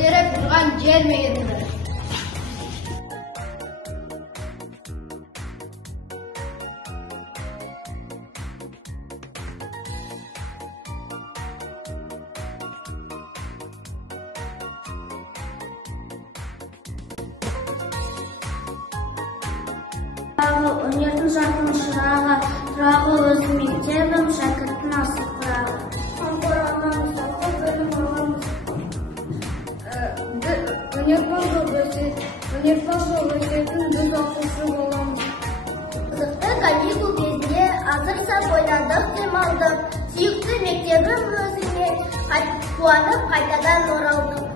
өздері тұрған жер мекені. Өнердің жарқын шырағы, тұрағы өз мектебім, шәкірттің асыл құрағы. Қамқор анамыз, ақыл білім ағамыз. Өнерпаз жол өтетін біз оқушы боламыз. Қызықты каникул кезінде азырса ойнадық, демалдық. Сүйікті мектебім өзіңе қуанып қайтадан оралдым.